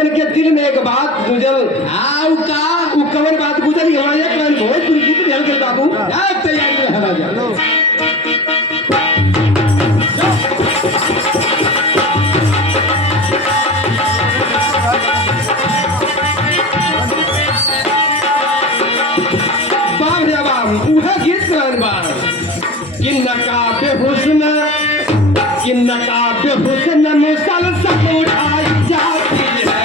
उनके दिल में एक बात गुजर कवन बात गुजरी हमारे भोजपुरी गीत ध्यान के बाबू तैयारी है राजा नकाब हुस्न मुसलसल उठाई जाती है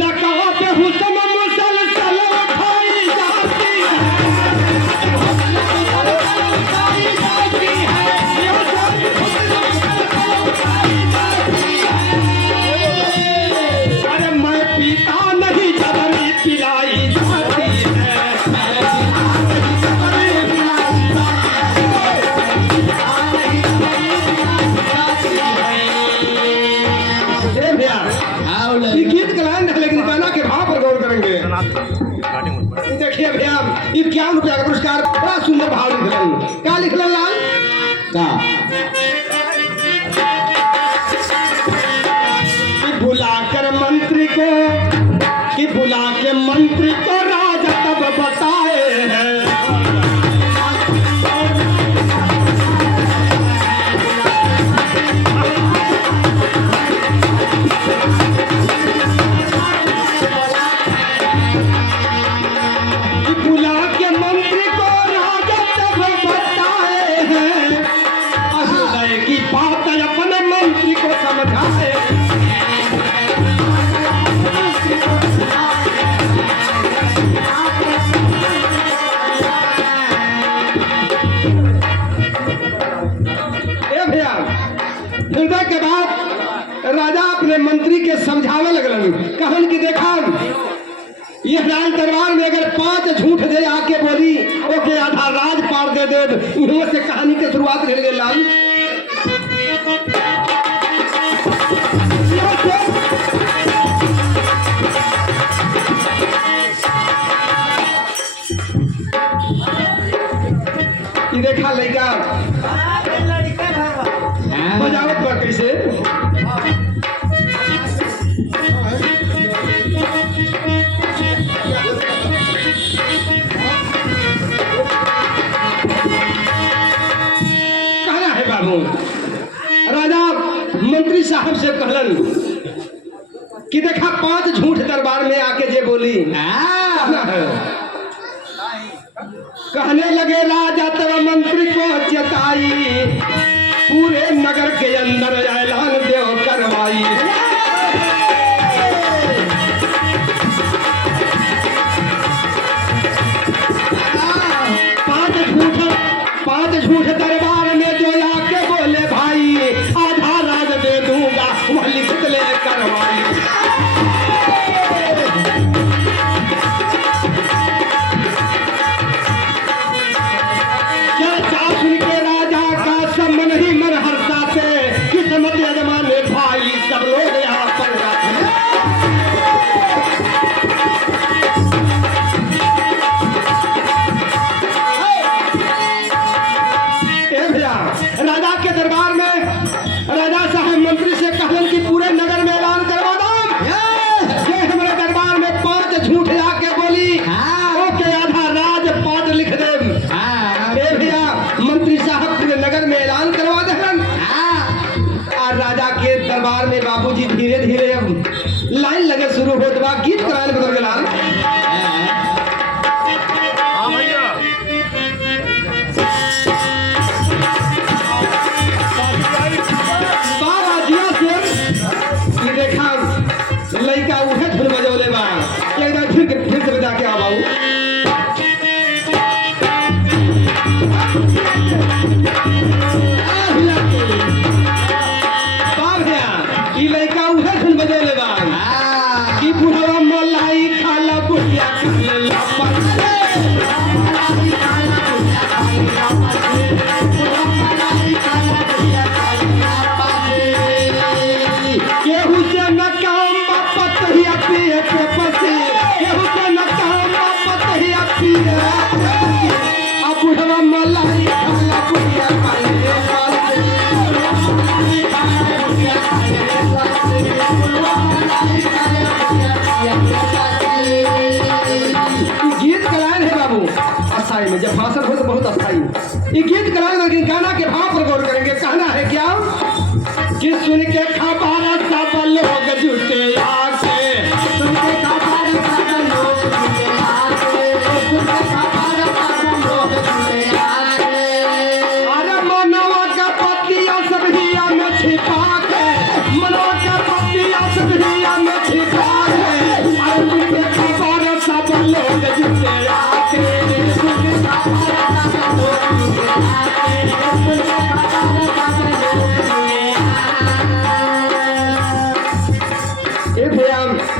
नकाब हुस्न मुसलसल उठाई जाती देखिए भैया ₹51 का पुरस्कार बड़ा सुंदर भाव लिखलन क्या लिखलन लाल का बुलाकर मंत्री को कि बुला के मंत्री को राजा तब बताए हैं हृदय के बाद राजा अपने मंत्री के समझावे लगलन कहन कि देखा ये राज दरबार में अगर 5 झूठ दे आके बोली ओके आधा राज पार दे दे इन्हों से कहानी की शुरुआत कर गए लाल देखा लड़का बजावत पर कैसे कहना है बाबू राजा मंत्री साहब से कहलन कि देखा 5 झूठ दरबार में आके जे बोली कहने लगे राजा तब मंत्री को चेताई पूरे नगर के अंदर ऐलान देव करवाई पांच झूठ दरबार में जो आके बोले भाई आधा राज दे दूंगा वह लिख ले करवाई फिर से बजा के आओ बाबू। ई लड़का उहे धुन बजेले बा कि बुढ़वा मलाई खाला बुढ़िया खाला केहू से न काम बापत ही पिए के पसी, केहू से न काम बापत ही पिए अब बुढ़वा मलाई खाला बुढ़िया खाला गीत कलान है बाबू अस्थाई में, जब भाषण हो तो बहुत अस्थाई। ये गीत कलान लेकिन गाना के भाव पर गौर करेंगे। कहना है क्या कि सुन के खबर सब लोग जुटे आके, सुन के खबर सब लोग जुटे आके, सुन के खबर सब लोग जुटे आके। अरे मनवा का पतिया सब हिया में छिपा के, मनवा का पतिया सब हिया में छिपा के। अरे सुन के खबर सब लोग जुटे आके, सुन के खबर सब लोग जुटे आके, सुन के खबर सब लोग जुटे आके।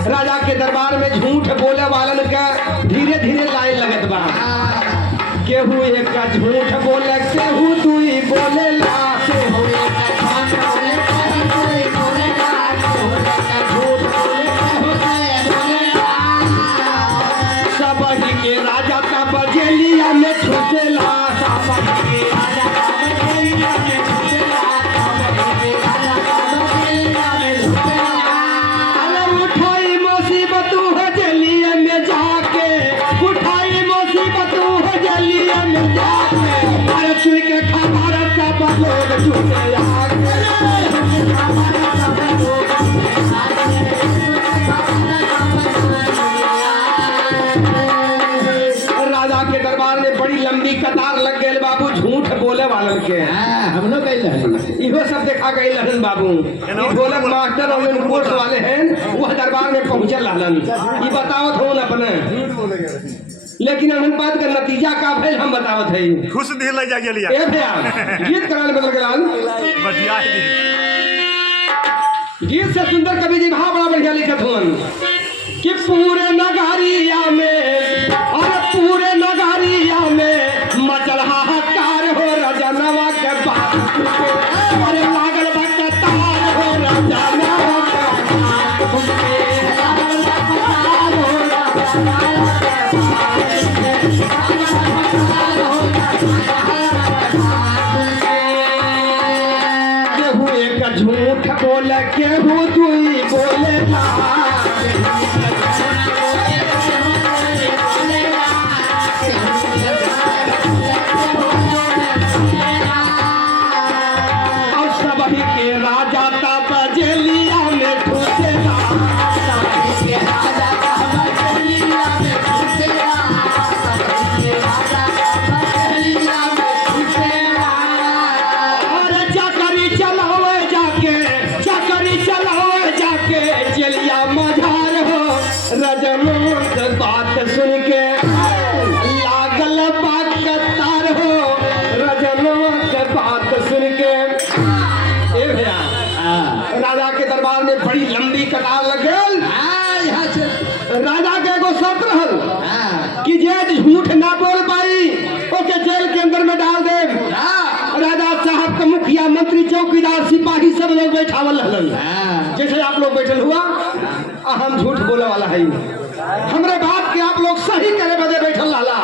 राजा के दरबार में झूठ बोले वालन का धीरे धीरे लाइन लगत बा। केहू एक का झूठ बोले, केहू दुई बोले ला, केहू एक का झूठ बोले, केहू दुई बोले ला, केहू एक का झूठ बोले, केहू दुई बोले ला। सब ही के राजा का बजेलिया में छुटेला, सब ही के राजा का बजेलिया में छुटेला, सब ही के राजा का बजेलिया में छुटेला। उठाई मुसीबत हो जलिया में जाके, उठाई मुसीबत हो जलिया में जाके। अरे सुन के खबर सब लोग जुटे आके, खबर सब लोग जुटे आके, राजा के दरबार में बड़ी लंबी कतार लग गए बाबू झूठ बोले वालन के। हम लोग इहो सब देखा गई लहन बाबू। ढोलक मास्टर और कोर्स वाले हैं वह दरबार में पहुंचे लहन। ये बतावत हो अपने, लेकिन हम बात का नतीजा का भेल हम बतावत है। खुश दिल लग जा लिया ए भैया गीत कराने बदल गलाल बढ़िया है। गीत से सुंदर कवि जी भाव बड़ा बढ़िया लिखत हुन कि पूरे नगारिया में, और पूरे नगारिया में मचल हाहाकार हो रजनवा के बात। अरे लागल बकतार हो रजनवा के केहू एक झूठ बोले, केहू दुई बोले ला, और सब ही के राजा का बजेलिया में घुसेला, सब ही के राजा का बजेलिया में घुसेला, सब ही के राजा का बजेलिया में घुसेला। और चकरी चलावे जाके, चकरी चलावे जाके जेलिया मझार हो रजनीश बात सुन के लागल बात कतार हो रजनीश बात सुन के। ए भैया राजा के दरबार में बड़ी लंबी कतार लग गई। राजा के एगो शर्त रहल कि जे झूठ ना बोल पाई ओके जेल के अंदर में डाल दे। राजा साहब का मुखिया मंत्री चौकीदार सिपाही सब लोग बैठावल रहलन, जैसे आप लोग बैठल हुआ। हम झूठ बोले वाला है, हमरे बात के आप लोग सही करे बदे बैठल लाला।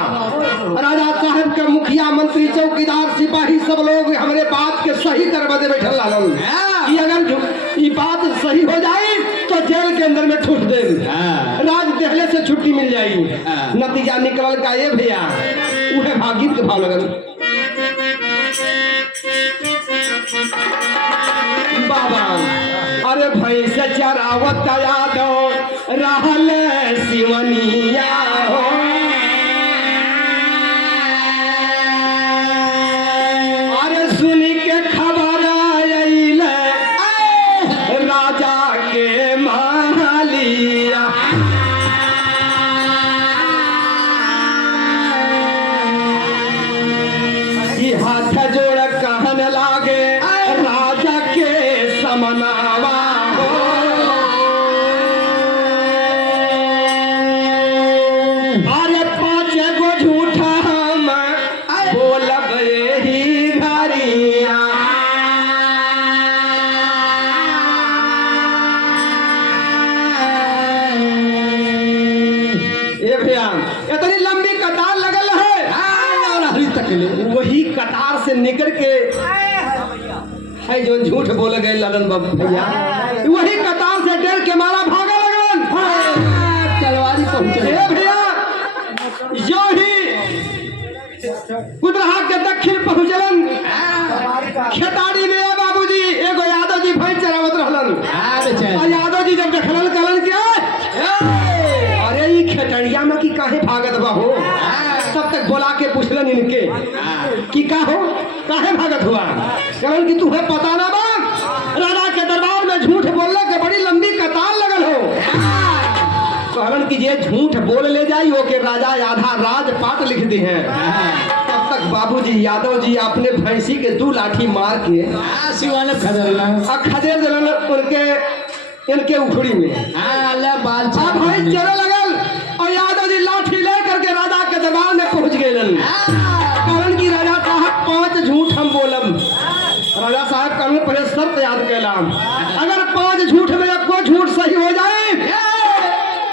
राजा साहब के मुखिया मंत्री चौकीदार सिपाही सब लोग हमरे बात के सही करे बदे बैठल लालन कि अगर ये बात सही हो जाए तो जेल के अंदर में ठूस दे, राज देहले से छुट्टी मिल जाएगी। नतीजा निकल का ये भैया उहे भागीत के भाव लगन। बाबा अरे भैंस चरावत यादव रहल सिवनिया हो, अरे सुन के खबर आइल राजा के महलिया। अरे 5 गो झूठा हम बोलब ही घरिया ए भैया इतनी लंबी कतार लगल है वही कतार से निकल के है जो झूठ बोल गए ललन बाबू भैया वही कतार से डर के मारा भागा लगन तलवारी पहुंचे भैया जो ही कुदरहा के दक्षिण पहुंचलन खेताड़ी में बाबूजी एगो यादव जी भैंस चरावत रहलन और यादव जी जब देखलन कलन क्या अरे ई खेतड़िया में की काहे भागत बा हो तब तक बोला के पूछलन इनके कि का हो काहे भागत हुआ कहलन कि तुम्हें पता ना बा राजा के दरबार में झूठ बोलने के बड़ी लंबी कतार लगल हो कहलन कि ये झूठ बोल ले जाई हो के राजा आधा राजपाट लिख दी हैं तब तक बाबूजी यादव जी अपने भैंसी के 2 लाठी मार के खदेड़ दिलन उनके इनके उखड़ी में भाई चले लगल और यादव जी लाठी ले करके राजा के दरबार में पहुंच गए कहलन कि राजा साहब 5 झूठ हम बोलब राजा साहब कहलन पहले शर्त याद कैलाम अगर 5 झूठ में कोई झूठ सही हो जाए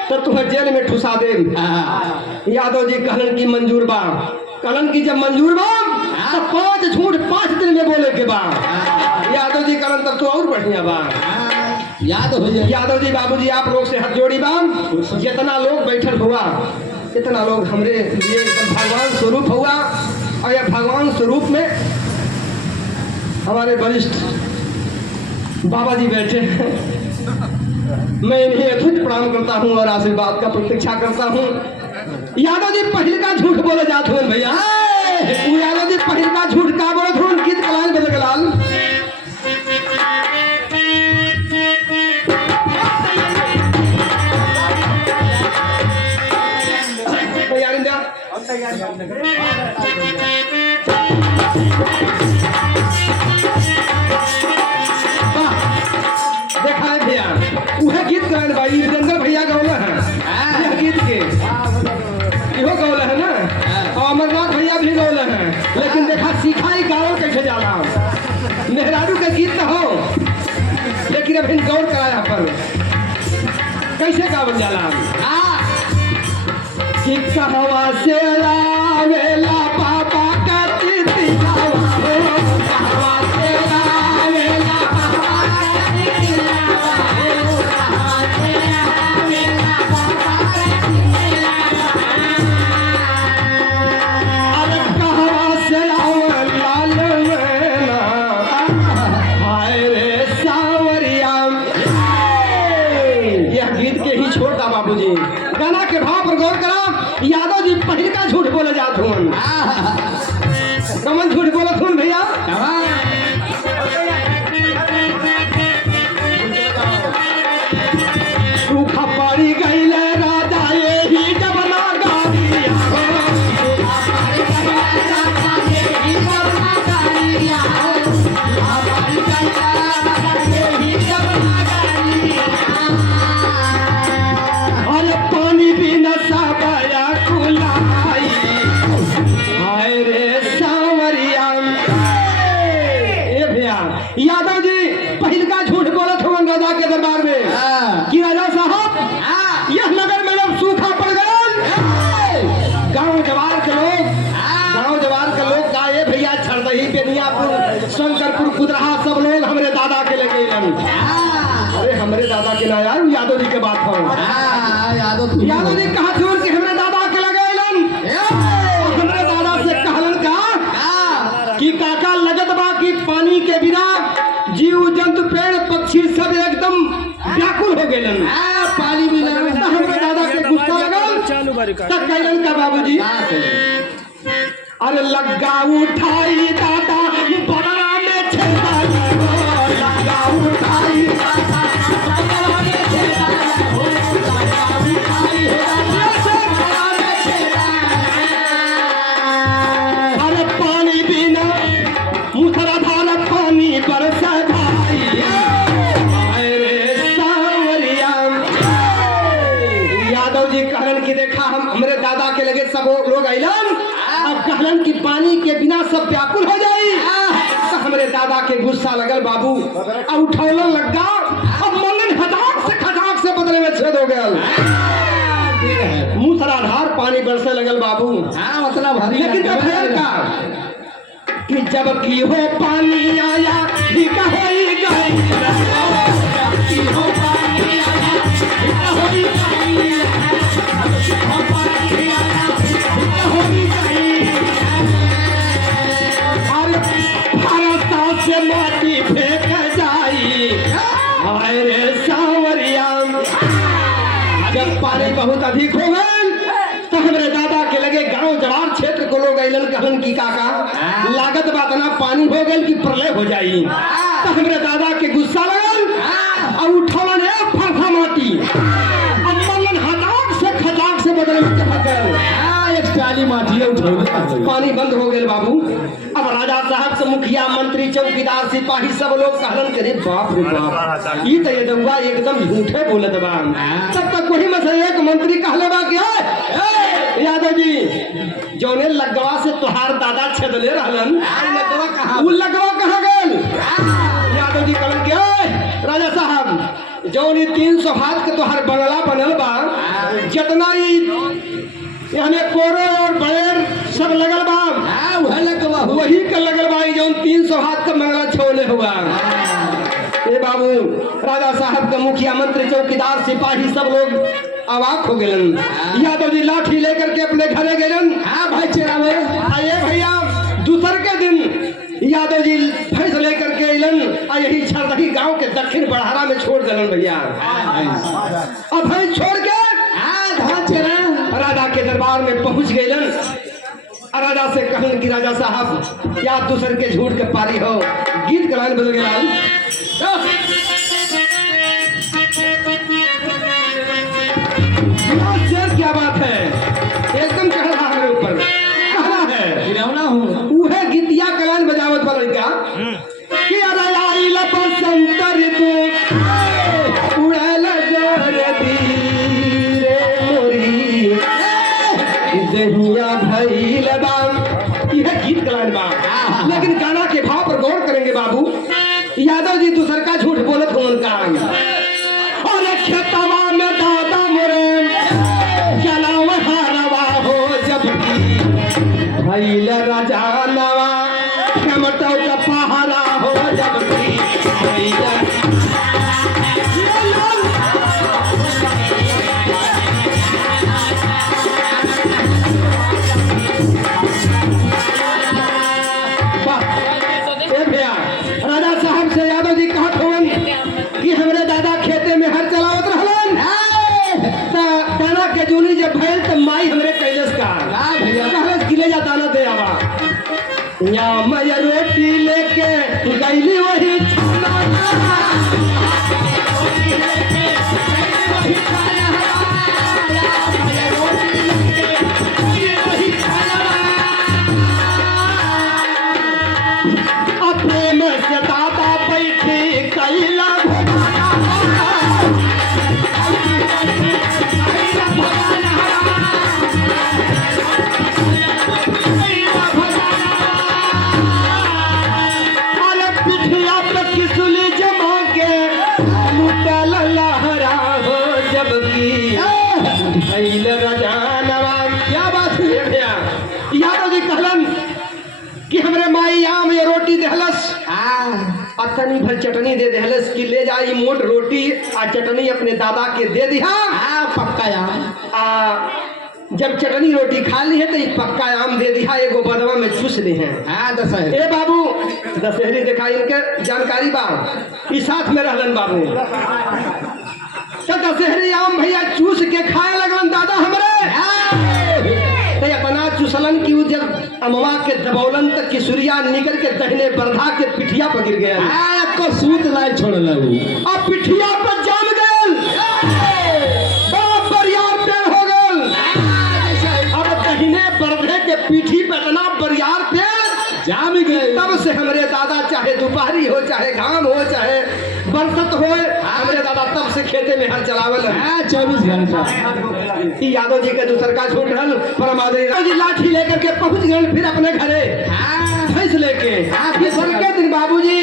तो तुम्हें जेल में ठुसा दे यादव जी कहलन की मंजूर बा कहलन की जब मंजूर बा तो 5 झूठ 5 दिन में बोले के बा यादव जी कहलन तब तो और बढ़िया बा यादव जी बाबूजी आप लोग से हाथ जोड़ी बा जितना लोग बैठल हुआ इतना लोग हमरे लिए भगवान स्वरूप हुआ और यह भगवान स्वरूप में हमारे वरिष्ठ बाबा जी बैठे हैं मैं इन्हें यथोचित प्रणाम करता हूँ और आशीर्वाद का प्रतीक्षा करता हूँ यादव जी पहले का झूठ बोले जात हुए भैया यादव जी पहले का झूठ का बोले थे गीत कलाल बदल लाल देखा है भैया वह गीत गाने भाई जंगल भैया गौला है यह गीत के इहो गौला है ना और अमरनाथ भैया भी गौला है लेकिन देखा सिखाई गाँव कैसे जाला मेहरारू का गीत तो हो लेकिन अब इन गौर कराया पर कैसे गावल जाला कि कहवा से आवेला पापा का तिथि कहवा से आवेला पापा का तिथि अरे कहवा से आवेला लेना हाय रे सावरिया यह गीत के ही छोड़ता बाबूजी गाना के भाव पर गौर करा यादव जी पहले का झूठ बोले जात हूँ कमन झूठ बोलत हूँ भैया सूखा पड़ी गई राजा ये ही जबना अरे पानी भी नशा बया कुलाई हाय रे सावरिया ए भैया यादव जी पहल का झूठ बोलत हो राजा के दरबार में कि राजा साहब यह नगर में जब सूखा पड़ गया गांव जवार के लोग गाये भैया छरदही बेनियापुर शंकरपुर कुदरहा सब लोग हमरे दादा के लगे अरे हमरे दादा के ना यार यादव जी के बात हो यादव जी कहा छोड़ के हमरे दादा के लगे हमरे दादा से कहलन का कि काका लगत बा कि पानी के बिना जीव जंतु पेड़ पक्षी सब एकदम व्याकुल हो गए पानी बिना हमरे दादा के गुस्सा लगल तब कहलन का बाबूजी अरे लग्गा उठाई दादा बड़ा में छेदा लग्गा उठाई अरे पानी बिना मुसलाधार पानी बरसा भाई अरे सावरिया यादव जी कह कहलन कि देखा हम हमरे दादा के लगे सब लोग अलन, अब कहलन कि पानी के बिना सब व्याकुल हो जाई। तो हमरे दादा के गुस्सा लगल बाबू, अब उठौलन लगा, अब मंगन हदाक से बदले में छेद हो गया, मूसलाधार पानी बरसे लगल बाबू। मतलब भारी लेकिन तब है का कि जब की हो पानी आया फीका होई गई, की हो पानी आया फीका होई गई, हो पानी आया फीका होई गई। अरे भारत से माटी फेंक जाई, हाय रे सांवरिया। जब पानी बहुत अधिक हो गए तो हमरे दादा के लगे गांव जवार क्षेत्र को लोग अलन, कहलन की काका लागत बात ना पानी हो गई कि प्रलय हो जाई। तो हमरे दादा के गुस्सा लगल और उठौलन एक फरफा माटी, अब मंगन हटाक से खटाक से बदल में चढ़ गए, एक चाली माटी उठौले पानी बंद हो गए बाबू। अब राजा साहब से मुखिया मंत्री चौकीदार सिपाही सब लोग कहलन करे बाप रे बाप, ई तो ये दउआ एकदम झूठे बोलत बा। तब तक वही में से एक मंत्री कहले बा कि ए यादव जी, जौने लगवा से तोहार दादा छेदले रहलन, उ लगवा कहाँ गेल? यादव जी कहलन कि ए राजा साहब, जौन 300 हाथ के तोहार बंगला बनल बा, जितना ही हमें कोरे और बड़ेर सब लगल बा, वही का लगल बा, जौन 300 हाथ का मंगला छोले हुआ। ए बाबू, राजा साहब का मुखिया मंत्री चौकीदार सिपाही सब लोग अवाक हो गए। यादव जी लाठी लेकर के अपने घरे गए। भाई चेरा में आइए भैया, दूसर के दिन यादव जी फैसले करके अलन और यही छरदही गांव के दक्षिण बड़हारा में छोड़ दिलन भैया। अब भाई छोड़ के राजा के दरबार में पहुंच गए। राजा से कहन कि राजा साहब, क्या दूसर के झूठ के पारी हो? गीत का लाइन बदल गया। शेर क्या बात है, एकदम चढ़ रहा है ऊपर, कहना है गिरौना हूँ उहे गीतिया कलान बजावत वाला लड़का कि अरे आई बसंत ऋतु उड़ल जोर धीरे मोरी दहिया भइल बा। यह गीत कलान बा, लेकिन गाना के भाव पर गौर करेंगे बाबू। यादव जी दूसर का झूठ बोलत हो उनका, और खेतवा में दादा मोरे जलाव हारवा हो, जब भइल राजा नवा खेमटो का पहारा हो, जब भैया राजा साहब से यादव जी कहत होवन कि हमरे दादा खेते में हर चलावत रहलन, दाना के जूनी जब भइल त माई हमरे कैलस का भैया कहलस कि ले जा दाना दे आवा। या मैं रोटी लेके गईली वही प्रेम से दादा बैठे कैला पिठिया पे किसुली जमा के लुटल लहरा हो, जबकि भइल रजानवा। क्या बात है भैया? यादव जी कहलन कि हमरे माई आम ये रोटी देहलस, अतनी भर चटनी दे देहलस कि ले जाई मोट रोटी आ चटनी अपने दादा के दे दिया। पक्का यार जब चटनी रोटी खा ली है तो ये पक्का आम दे दिया, एगो बदवा में चूस ली है। दशहरे ए बाबू, दशहरी देखा इनके जानकारी बा, ई साथ में रहलन बाबू। तो दशहरी आम भैया चूस के खाए लगलन दादा हमरे, तो अपना चूसलन की जब अमवा के दबौलन तक किशोरिया निकल के दहने बरधा के पिठिया पर गिर गया, सूत लाए छोड़ लगू, अब पिठिया पर जाम गए, बरियार पेड़ हो गए। अब दहिने बरधे के पीठी पे इतना बरियार पेड़ जाम गए। तब से हमरे दादा चाहे दोपहरी हो, चाहे घाम हो, चाहे बरसत हो, हमरे दादा तब से खेते में हल चलावल। हाँ 24 घंटा। ई यादव जी के दूसर का झूठ रहल परमादरी यादव जी लाठी लेकर के पहुंच गए फिर अपने घरे भैंस लेके। तीसर के दिन बाबूजी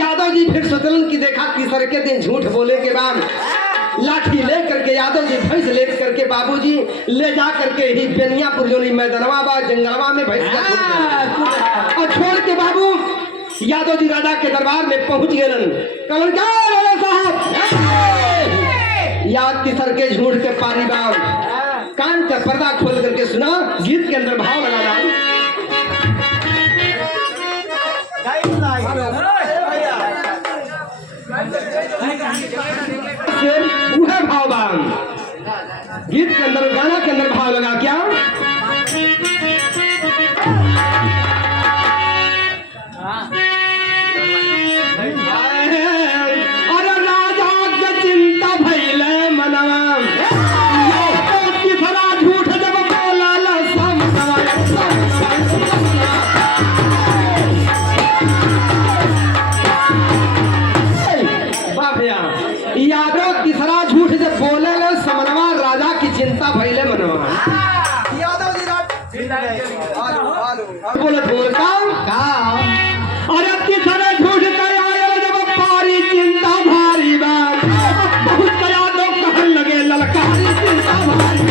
यादव जी फिर सोचलन कि देखा तीसर के दिन झूठ बोले के बाद लाठी ले करके यादव जी भैंस ले करके बाबूजी ले जा करके ही बेनियापुर जो मैदानवा बा जंगलवा में भैंस का और छोड़ के बाबू यादव जी राजा के दरबार में पहुंच गए। कहलन क्या राजा साहब याद तीसर के झूठ के पानी बाब कान का पर्दा खोल करके सुना गीत के अंदर भाव लगा डाल। वह भाव बाम गीत के अंदर गाना के अंदर भाव लगा क्या अरे राजा के चिंता भइले मनवा तीसरा झूठ जब बोला भैया यादव तीसरा झूठ जब बोले समनवा राजा की चिंता भइले मनवा बोले बोल का अरे तीसरे झूठ कया जब पारी चिंता भारी बात बहुत कया तो कहन लगे ललकारी चिंता भारी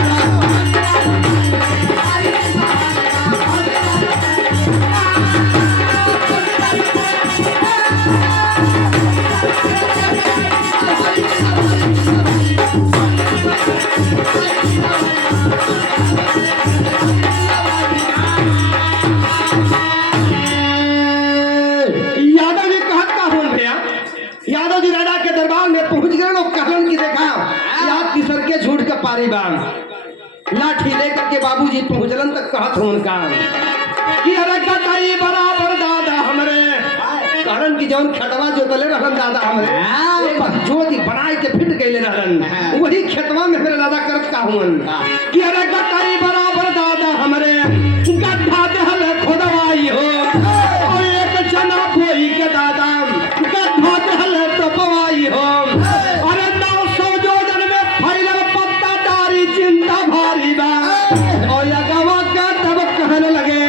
पारी बाम लाठी लेकर के बाबूजी पहुंचलन तक कहत हूं उनका कि अरे कतई बराबर दादा हमरे कारण की जौन खटवा जोतले रहन दादा हमरे जोती बनाए के फिट गइले रहन वही खेतवा में मेरे दादा करत का हुन कि अरे कतई बराबर दादा हमरे गड्ढा देहल खोदवाई हो और एक जना कोई के दादा गड्ढा देहल तो पवाई हो अरे 900 जोजन में फैलल चिंता भारी बा और यगवा का तब कहने लगे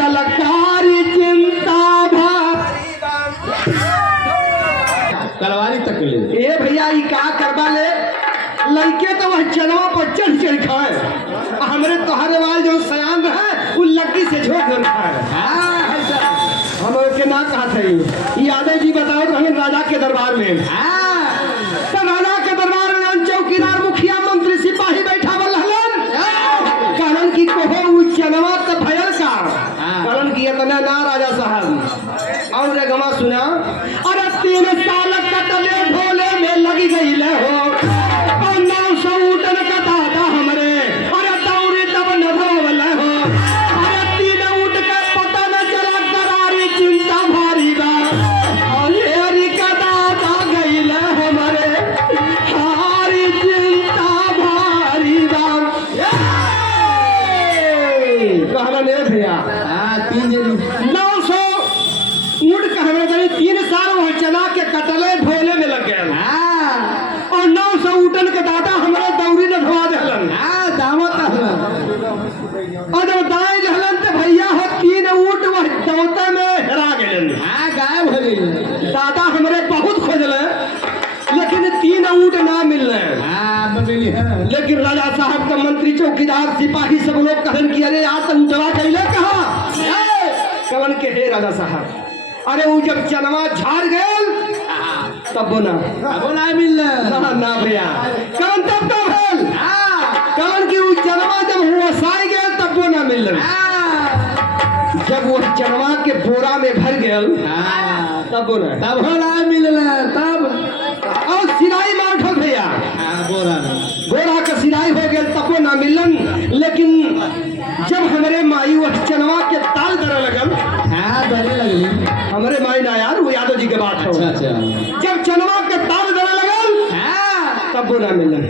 ललकारी चिंता भारी बा तलवारी तक ले ए भैया ई का करबा ले लड़के तो वह चलवा पर चढ़ चढ़ खाए हमरे तोहरे वाल जो सयान रहे वो लड़की से झोंक कर खाए हम के ना कहा थे यादव जी बताओ तो हमें राजा के दरबार में तो राजा के दरबार में चौकीदार मुखिया मंत्री सिपाही बैठा बलहलन कारण की कहो चनवा तो भयल का कारण की इतना ना राजा साहब और रे गमा सुना अरे 3 साल कटले ढोले में लगी गई ले हो और 900 उठन का दादा हमरे अरे दौरी तब न धोवल हो अरे 3 उठ के पता न चला करारी चिंता भारी बा और ये री का दादा गई ले हमरे हारी चिंता भारी बा कहला ने भैया 900 ऊँट कहवे गई 3 साल वो चला के कटले ढोले में लग गए और 900 ऊँटन के दादा हमारे दौरी न धोआ देहलन दावत और जब दाई रहलन तो भैया हो 3 ऊँट वह दौते में हेरा गए गायब हो गई दादा हमारे बहुत खोजले लेकिन 3 ऊँट ना मिल रहे लेकिन राजा साहब का मंत्री चौकीदार सिपाही सब लोग कहन कि अरे यार तुम चला कैले कहा कहन के हे राजा साहब अरे वो जब चनवा झाड़ गए तब बोना मिल ना भैया कहन तब तो भेल कहन कि वो चनवा जब हुआ साई गए तब बोना मिल जब वो चनवा के बोरा में भर गए तब बोना तब होला मिल तब और सिराई मार ठोक भैया गोरा का सिराई हो गया तबो ना मिलन लेकिन जब हमारे माई वह चनवा के ताल दर लगल हमारे माई ना यार वो यादव जी के बात हो जब चनवा के ताल दर लगल तब वो ना मिलन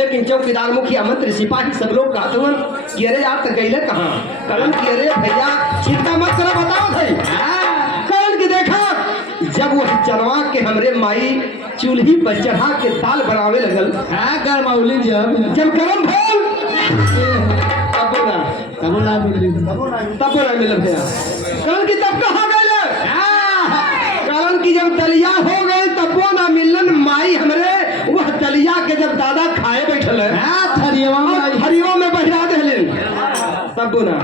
लेकिन चौकीदार मुखिया मंत्री सिपाही सब लोग कहते हैं कि अरे आप तक गईले कहाँ कलन की अरे भैया चिंता मत करो बताओ भाई कलन की देखा जब वो चनवा के हमरे माई चूल्ही पर चढ़ा के दाल बनावे लगल, हाँ गरमौली जब गरम भइल तब ना मिली तब ना मिलल भैया। कहलन कि तब कहाँ गए? कहलन कि जब दलिया हो गए तबो ना मिलन। माई हमरे वह दलिया के जब दादा खाए बैठल है, हरियो में बहिरा देलिन तब ना।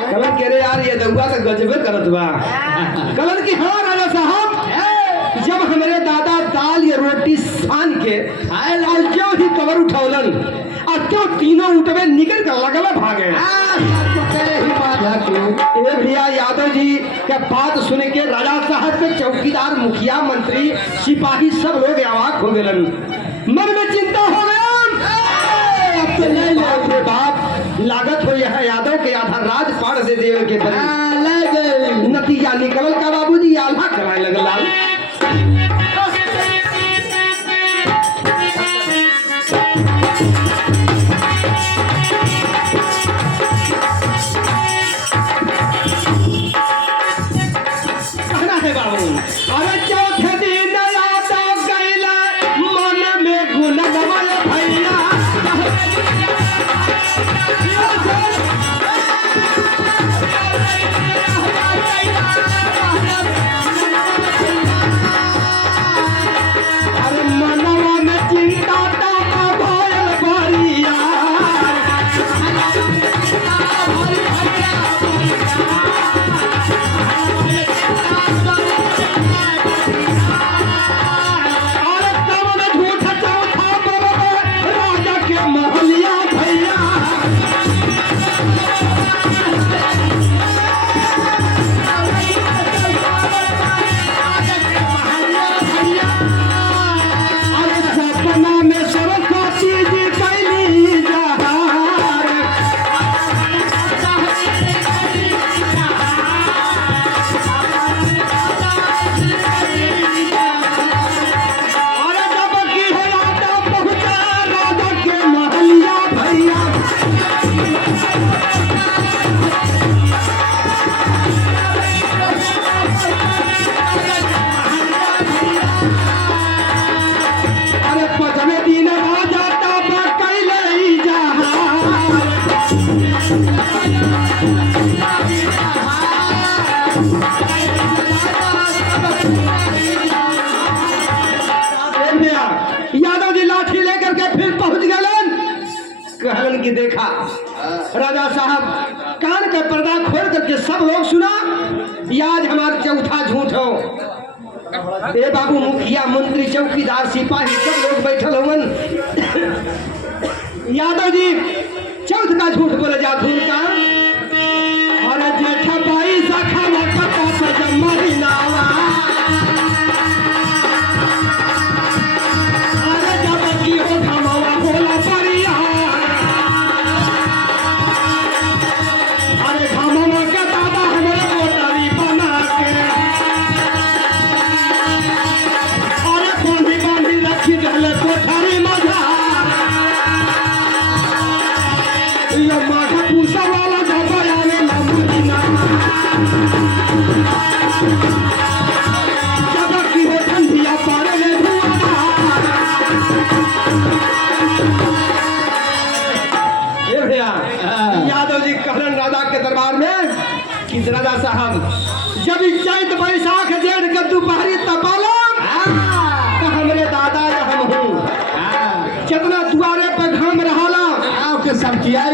कहलन के रे यार ये दउआ तो गजबे करत बा। कहलन कि हाँ राजा साहब, जब हमरे दादा दाल या रोटी सान के और जो ही कवर उठौलन और जो तीनों उठवे निकल कर लगल भागे। ए भैया यादव जी के बात सुन के राजा साहब के चौकीदार, मुखिया, मंत्री, सिपाही सब लोग अवाक हो गए। मन में चिंता हो गया, अब तो नहीं ले बाप लागत हो यह यादव के आधा राज पाड़ दे देवे के बड़ी नतीजा निकल का बाबूजी आल्हा कराए लगल। अरे चौथे दिन यादव गइला मन में गुण गवल भैया। अरे मनवा में चिंता ताका भयल भरिया। यादव जी लाठी लेकर के फिर पहुंच गए। कहलन की देखा राजा साहब, कान का पर्दा खोल करके सब लोग सुना, आज हमारा चौथा झूठ हो। ए बाबू, मुखिया, मंत्री, चौकीदार, सिपाही सब लोग बैठल होवन। यादव जी चौथ का झूठ बोले जात का। और जेठा बाई सखा न पता से जम्मरी नावा। अरे जब की हो धमावा बोला परिया। अरे धमावा के दादा हमारे कोटरी बना के। अरे बांधी बांधी रखी दहले कोठरी मजा। ये माथा पूसा वाला जब आवे लमुना। जब की हो ठंडिया पारे ले धुआं। ए भैया, यादव जी कहलन राजा के दरबार में कि राजा साहब, जब चैत बैसाख जेठ के दोपहरी तपालम तो हमरे दादा या हम हूँ जितना दुआरे पर घाम रहाला के सब किया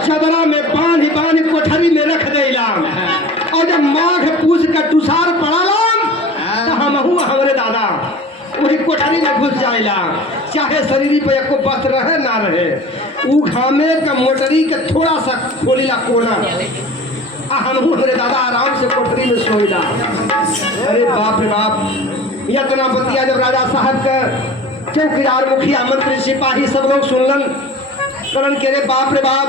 चदरा में बांध बांध कोठरी में रख देला। और जब माघ पूछ का तुषार पड़ाला तो हम हूँ हमरे दादा वही कोठरी में घुस जाएला, चाहे शरीर पे एको वस्त्र रहे ना रहे। ऊ घामे का मोटरी के थोड़ा सा खोलीला कोना, हम हूँ हमरे दादा आराम से कोठरी में सोईला। अरे बाप रे बाप, इतना बतिया जब राजा साहब का चौकीदार, मुखिया, मंत्री, सिपाही सब लोग सुनलन। करण के रे बाप रे बाप,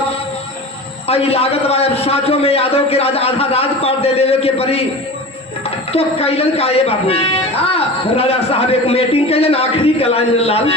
आई लागत बा अब साचो में यादव के राजा आधा राजपाट दे देवे के परी। तो कैलन का ये बाबू, राजा साहब एक मीटिंग कैलन, आखिरी कलाइन लाल।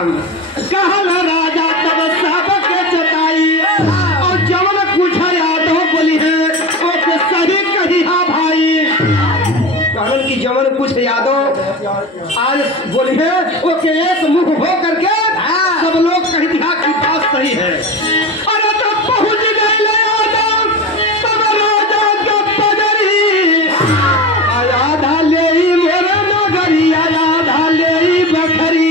कहल राजा तब सबके चताई और जवन कुछ यादव बोली है ओके सही कही हा भाई। कहलन की जवन कुछ यादव आज बोली है ओके एक मुख हो करके सब लोग कही दिया की बात सही है। अरे तब पहुंच गए यादव तब राजा के पगड़ी आधा ले मोरे नगरी आधा ले बखरी।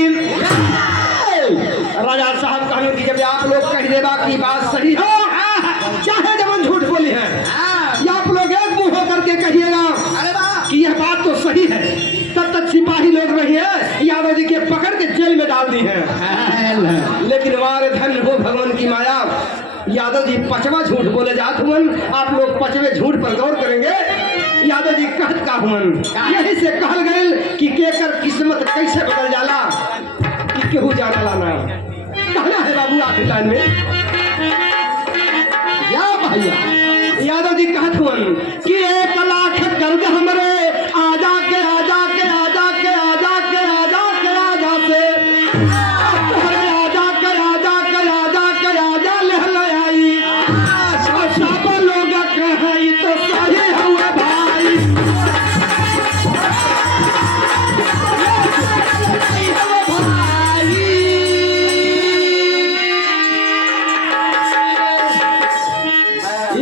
राजा साहब कहने की जब आप लोग कह देगा की बात सही हो चाहे जब झूठ बोली है या आप लोग एक मुंह होकर के कहिएगा कि यह बात तो सही है। तब तक सिपाही लोग रही है यादव जी के पकड़ के जेल में डाल दी है। लेकिन वारे धन हो भगवान की माया यादव जी पचवा झूठ बोले जात हुन। आप लोग पचवे झूठ पर गौर करेंगे। यादव जी कहत का हुन यही से कहल गए कि केकर किस्मत कैसे बदल जाला कि केहू जाना लाना। कहना है बाबू आखिर लाइन में या भैया यादव जी कहत हुन कि 1 लाख कर्ज हमरे आजा के आजा के आजा के आजा के आजा के आजा से तोहरे आजा के आजा के आजा के आजा ले आई सब लोग कहे तो सही हुए भाई।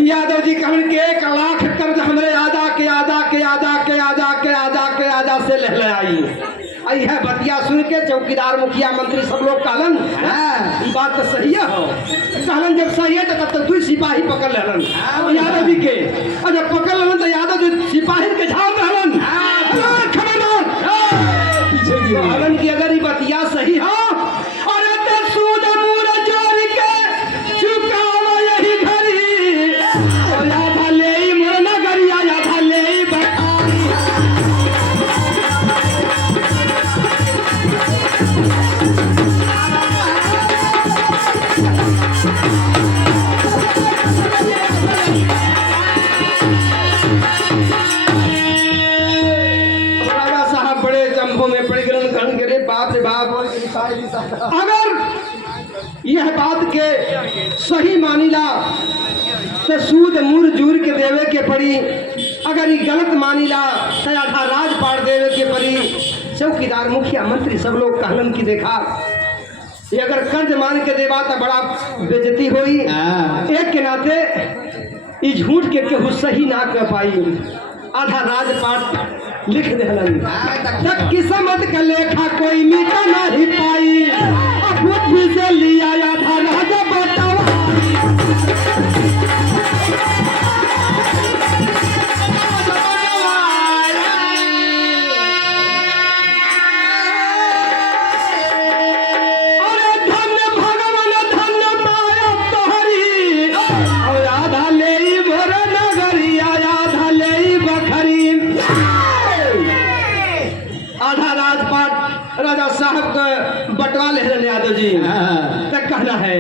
यादव जी कहन के 1 लाख कर्ज हमरे आजा के आजा के आजा के आजा के आजा के आजा से ले आई है। बतिया सुन के चौकीदार मुखिया मंत्री सब लोग कहलन ये बात तो सही है हो। कहलन जब सही है तो तब तक 2 सिपाही पकड़ लेलन यादव जी के और जब पकड़ लेलन तो यादव जी सिपाही के झाड़ रहलन कहलन की अगर ये बतिया सही हो अरे तो सूद मूर जोड़ के चुकावा यही घड़ी आधा ले मोर नगरिया आधा ले बखारी। राजा साहब बड़े जंभों में पड़ गए कहन के रे बाप रे बाप। अगर यह बात के सही मानीला तो सूद मूर जूर के देवे के पड़ी। अगर ये गलत मानीला तो आधा राज पाड़ देवे के पड़ी। चौकीदार मुखिया मंत्री सब लोग कहलन की देखा ये अगर कर्ज मान के देवा तो बड़ा बेइज्जती होई। एक के नाते ये झूठ के केहू सही ना कर पाई। आधा राजपाट लिख देलन तक किस्मत का लेखा कोई मिटा नहीं पाई। अब से लिया आधा राज बतावा राजा साहब का बटवा ले यादव जी तक कहना है